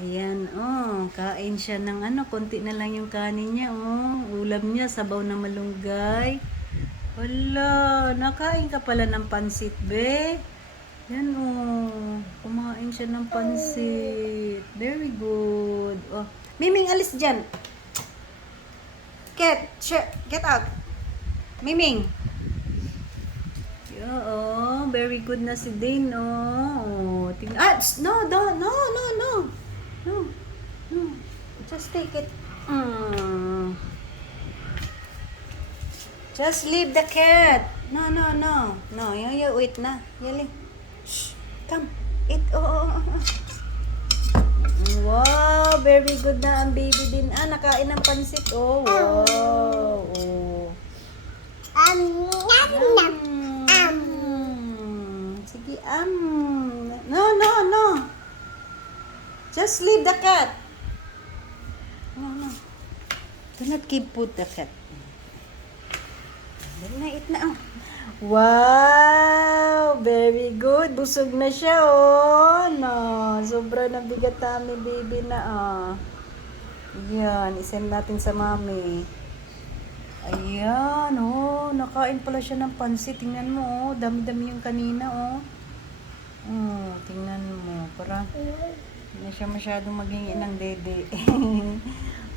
Ayan, oh. Kain siya ng ano, konti na lang yung kanin niya, oh. Ulam niya, sabaw na malunggay. Wala, nakain ka pala ng pansit, be. Yan, oh. Kumain siya ng pansit. Very good. Oh. Miming, alis dyan. Get out. Miming. Yeah, oh, very good na si Dane, oh. No, no, no, no, no. No, no. Just take it. Just leave the cat. No, no, no. No, you wait na. Yali. Shh. Come. Eat. Oh. Wow, very good na ang baby din. Nakain ng pansit. Oh, wow. Oh. Sige, No, no, no. Just leave the cat. No, no. Do not keep put the cat. Eat na. Wow, very good. Busog na siya, oh. No, sobra na bigat namin, baby na, Yan, isend natin sa mami. Ayan, oh. Nakain pala siya ng pansit. Tingnan mo, oh. Dami-dami yung kanina, oh. Tingnan mo. Parang hindi na siya masyadong maghingi ng dede.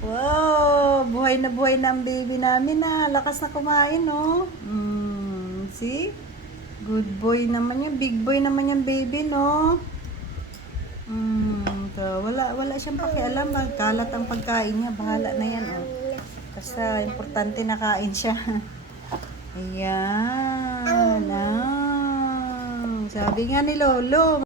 Wow, buhay na ang baby namin, lakas na kumain, no? See? Good boy naman yan. Big boy naman yan, baby, no? Wala siyang pakialam. Kalat ang pagkain niya. Bahala na yan, oh. Basta, importante na kain siya. Ayan. Sabi nga ni Lolo.